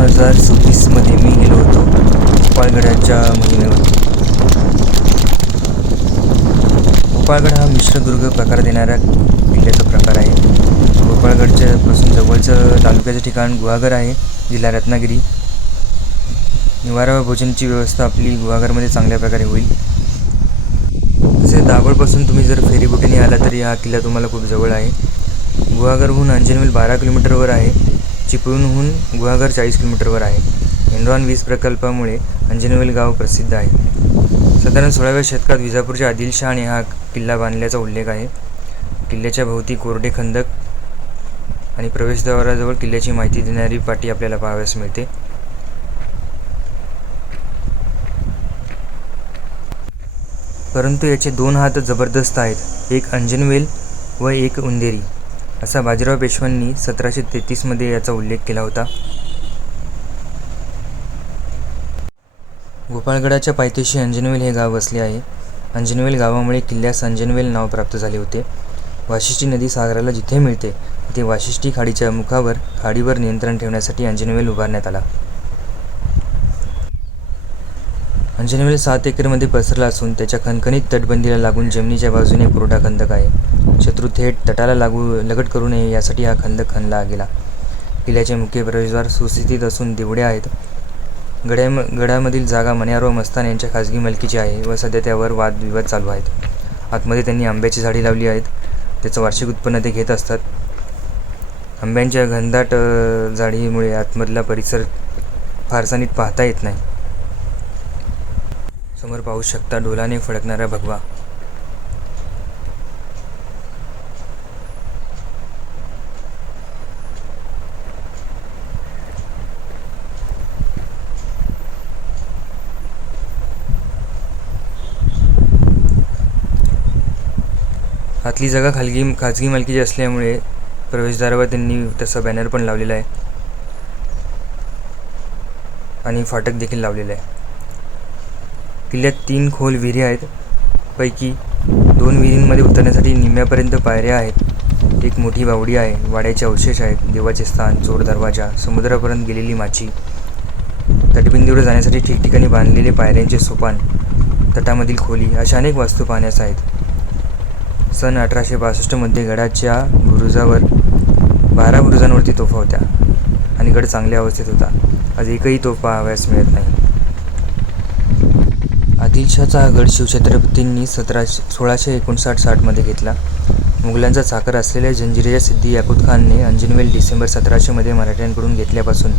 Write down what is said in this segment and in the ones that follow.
2037मध्ये मी गेलो होतो गोपाळगडाच्या मोहिमेवर. गोपाळगड हा मिश्रदुर्ग प्रकार देणारा किल्ल्याचा प्रकार आहे. गोपाळगडच्या पासून जवळचं तालुक्याचं ठिकाण गुहागर आहे, जिल्हा रत्नागिरी. निवारा व भोजनाची व्यवस्था आपली गुहागरमध्ये चांगल्या प्रकारे होईल. तसेच दाभोळपासून तुम्ही जर फेरीबोटीने आला तरी हा किल्ला तुम्हाला खूप जवळ आहे. गुहागरहून अंजनवेल 12 किलोमीटरवर आहे. चिपळूणहून गुहागर 40 किलोमीटरवर आहे. एनरॉन वीज प्रकल्पामुळे अंजनवेल गाव प्रसिद्ध आहे. साधारण 16व्या शतकात विजापूरच्या आदिलशहाने हा किल्ला बांधल्याचा उल्लेख आहे. किल्ल्याच्या भोवती कोरडे खंदक आणि प्रवेशद्वाराजवळ किल्ल्याची माहिती देणारी पाटी आपल्याला पाहावयास मिळते. परंतु याचे 2 हात जबरदस्त आहेत, एक अंजनवेल व एक उंदेरी, असा बाजीराव पेशव्यांनी 1733मध्ये याचा उल्लेख केला होता. गोपाळगडाच्या पायथ्याशी अंजनवेल हे गाव वसले आहे. अंजनवेल गावामुळे किल्ल्यास अंजनवेल नाव प्राप्त झाले होते. वाशिष्ठी नदी सागराला जिथे मिळते तिथे वाशिष्ठी खाडीच्या मुखावर खाडीवर नियंत्रण ठेवण्यासाठी अंजनवेल उभारण्यात आला. अंजनवेल 7 एकरमध्ये पसरला असून त्याच्या खणखणीत तटबंदीला लागून जमिनीच्या बाजूने कोरडा खंदक आहे. शत्रू थेट तटाला लगट करू नये यासाठी हा खंदक खणला गेला. किल्ल्याचे मुख्य प्रवेशद्वार सुस्थितीत असून दिवड्या आहेत. गडामधील जागा मण्यार व मस्तान यांच्या खाजगी मालकीची आहे व सध्या त्यावर वादविवाद चालू आहेत. आतमध्ये त्यांनी आंब्याची झाडी लावली आहेत. त्याचं वार्षिक उत्पन्न ते घेत असतात. आंब्यांच्या घनदाट झाडीमुळे आतमधला परिसर फारसा नीट पाहता येत नाही. समोर पाहू शकता ढोलाने फडकणारा भगवा. आतली जागा खाजगी मालकीची असल्यामुळे प्रवेशद्वारावर त्यांनी तसा बॅनर पण लावलेला आहे आणि फाटक देखील लावलेलं आहे. किल्ल्यात 3 खोल विहिरी आहेत. पैकी 2 विहिरींमध्ये उतरण्यासाठी निम्म्यापर्यंत पायऱ्या आहेत. एक मोठी बावडी आहे. वाड्याचे अवशेष आहेत. देवाचे स्थान, चोर दरवाजा, समुद्रापर्यंत गेलेली माची, तटबंदीवर जाण्यासाठी ठिकठिकाणी बांधलेले पायऱ्यांचे सोपान, तटामधील खोली अशा अनेक वास्तू पाहण्यास आहेत. सन 1862मध्ये गडाच्या बुरुजावर 12 बुरुजांवरती तोफा होत्या आणि गड चांगल्या अवस्थेत होता. आज एकही तोफ पाहावयास मिळत नाही. आदिलशहाचा हा गड शिवछत्रपतींनी 1659-60मध्ये घेतला. मुघलांचा चाकर असलेल्या जंजिरेच्या सिद्दी याकुत खानने अंजनवेल डिसेंबर 1700मध्ये मराठ्यांकडून घेतल्यापासून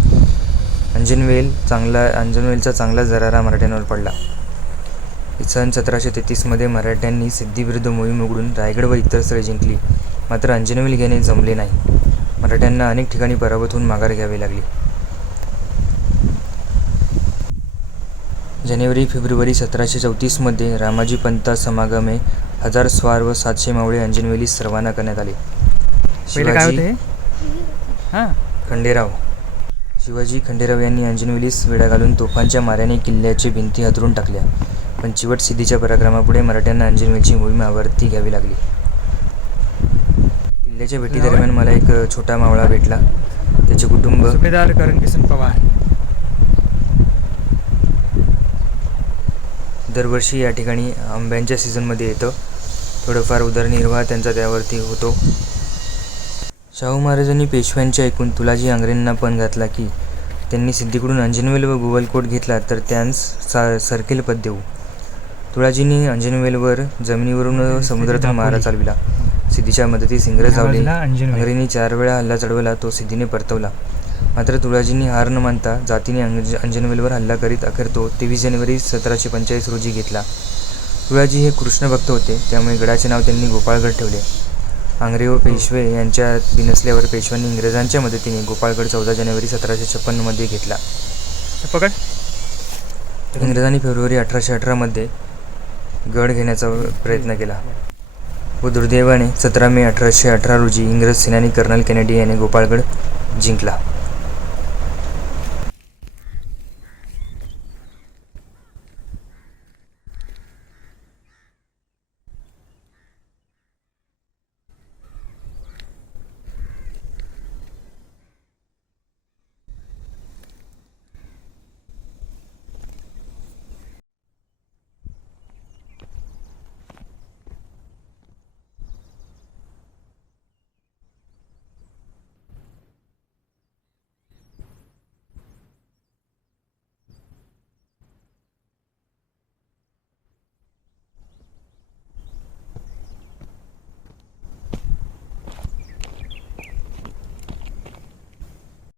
अंजनवेलचा चांगला जरारा मराठ्यांवर पडला. सन 1733मध्ये मराठ्यांनी सिद्दीविरुद्ध मोहीम उघडून रायगड व इतर स्थळे जिंकली. मात्र अंजनवेल घेणे जमले नाही. मराठ्यांना अनेक ठिकाणी पराभूत होऊन माघार घ्यावी लागली. जानेवारी-फेब्रुवारी 1734मध्ये रामाजी पंथा समागमे 1000 स्वार व 700 मावळे अंजनवेलीस रवाना करण्यात आले. शिवाजी खंडेराव यांनी अंजनवेलीस वेढा घालून तोफांच्या माऱ्याने किल्ल्याची भिंती हादरून टाकल्या. पण चिवट सिद्धीच्या पराक्रमापुढे मराठ्यांना अंजनवेलची मोहीम आवर्ती घ्यावी लागली. किल्ल्याच्या भेटीदरम्यान मला एक छोटा मावळा भेटला. त्याचे कुटुंब सुभेदार करणकिसन पवार दरवर्षी या ठिकाणी आंब्यांच्या सीझनमध्ये येतं. थोडंफार उदरनिर्वाह त्यांचा त्यावरती होतो. शाहू महाराजांनी पेशव्यांचे ऐकून तुलाजी आंग्रेंना पण घातला की त्यांनी सिद्धीकडून अंजनवेल व गोवलकोट घेतला तर त्यांस सरकेल पद देऊ. तुळाजींनी अंजनवेलवर जमिनीवरून समुद्रातून मारा चालविला. सिद्धीच्या मदतीस इंग्रज धावले. आंग्रेंनी 4 वेळा हल्ला चढवला, तो सिद्धीने परतवला. मात्र तुळाजींनी हार न मानता जातीने अंजनवेलवर हल्ला करीत अखेर तो 23 जानेवारी 1745 रोजी घेतला. तुळाजी हे कृष्णभक्त होते, त्यामुळे गडाचे नाव त्यांनी गोपाळगड ठेवले. आंग्रे व पेशवे यांच्यात बिनसल्यावर पेशव्यांनी इंग्रजांच्या मदतीने गोपाळगड 14 जानेवारी 1756मध्ये घेतला. इंग्रजांनी फेब्रुवारी 1818मध्ये गड घेण्याचा प्रयत्न केला व दुर्दैवाने 17 मे 1818 रोजी इंग्रज सेनानी कर्नल केनेडी याने गोपाळगड जिंकला.